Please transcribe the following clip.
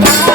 Bye.